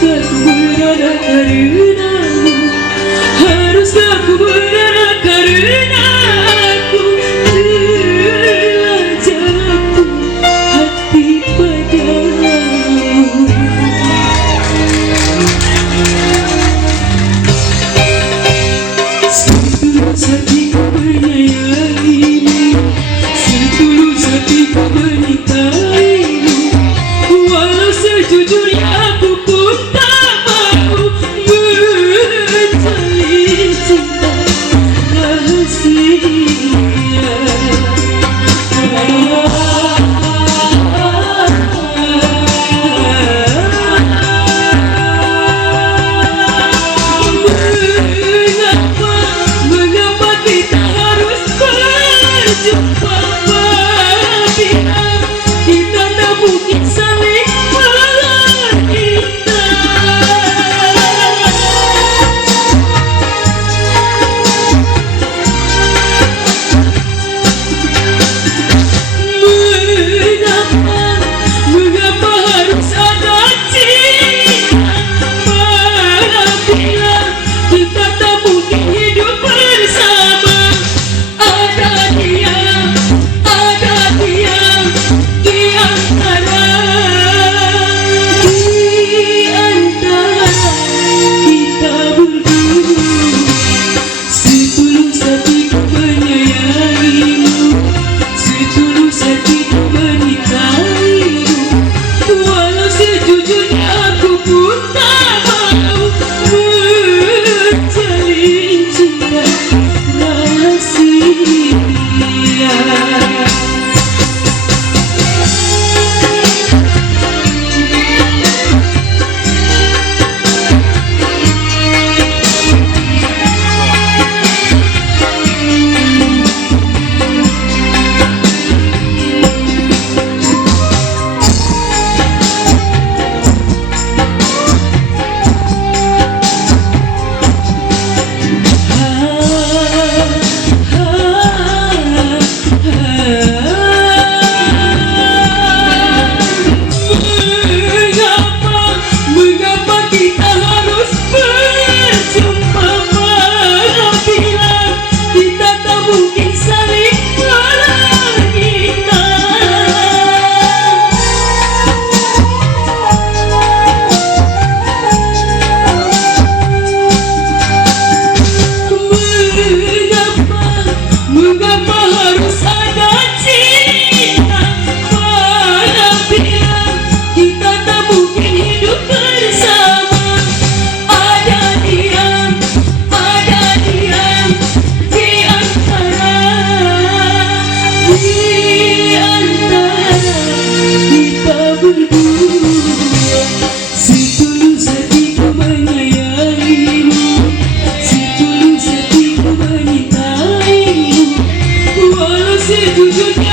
Haruskah ku berada karenamu? Haruskah ku berada karena aku telah jatuh hati padamu. Setulus hatiku menyayangimu, setulus hatiku menyintaimu, walau sejujurnya aku pun tak mahu menjalin cinta rahasia. Mengapa kita harus berjumpa bila kita tak mungkin saling mencinta? Mengapa harus ada cinta bila kita tak mungkin hidup bersama? Ada dia di antara kita berdua. Setulus hatiku menyayangimu, setulus hatiku menyintaimu, walau sejujurnya aku pun tak mau menjalin cinta rahasia. Mengapa kita harus berjumpa bila kita tak mungkin saling mencinta? Mengapa harus ada cinta bila kita tak mungkin hidup bersama? Ada dia di antara kita berdua. Setulus hatiku menyayangimu, setulus hatiku menyintaimu, walau sejujurnya